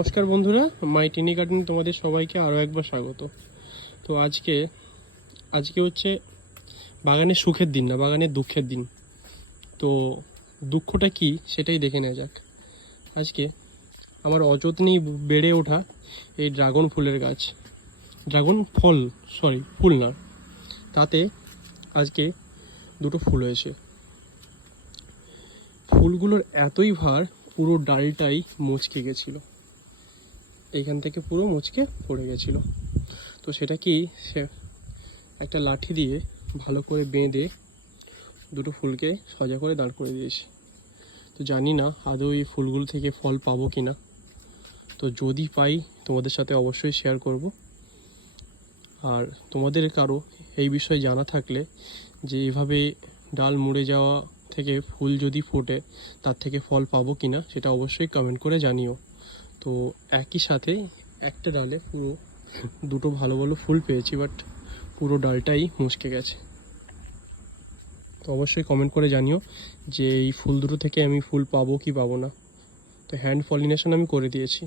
নমস্কার বন্ধুরা, মাই টিনি গার্ডেন তোমাদের সবাইকে আরও একবার স্বাগত। তো আজকে হচ্ছে বাগানের সুখের দিন না, বাগানের দুঃখের দিন। তো দুঃখটা কি সেটাই দেখে নেওয়া যাক। আজকে আমার অযত্নেই বেড়ে ওঠা এই ড্রাগন ফুলের গাছ, ফুল না, তাতে আজকে দুটো ফুল হয়েছে। ফুলগুলোর এতই ভার, পুরো ডালটাই মুচকে গেছিলো, এইখান থেকে পুরো মুচকে পড়ে গেছিল। তো সেটা কি, সে একটা লাঠি দিয়ে ভালো করে বেঁধে দুটো ফুলকে সোজা করে দাঁড় করে দিয়েছি। তো জানি না আদৌ এই ফুলগুলো থেকে ফল পাবো কি না। তো যদি পাই তোমাদের সাথে অবশ্যই শেয়ার করব। আর তোমাদের কারো এই বিষয়ে জানা থাকলে যে এইভাবে ডাল মুড়ে যাওয়া থেকে ফুল যদি ফোটে তার থেকে ফল পাবো কি না, সেটা অবশ্যই কমেন্ট করে জানিও। তো একই সাথে একটা ডালে পুরো দুটো ভালো ভালো ফুল পেয়েছি, বাট পুরো ডালটাই মুচকে গেছে। তো অবশ্যই কমেন্ট করে জানিও যে এই ফুল দুটো থেকে আমি ফুল পাবো কি পাবো না। তো হ্যান্ড পলিনেশন আমি করে দিয়েছি।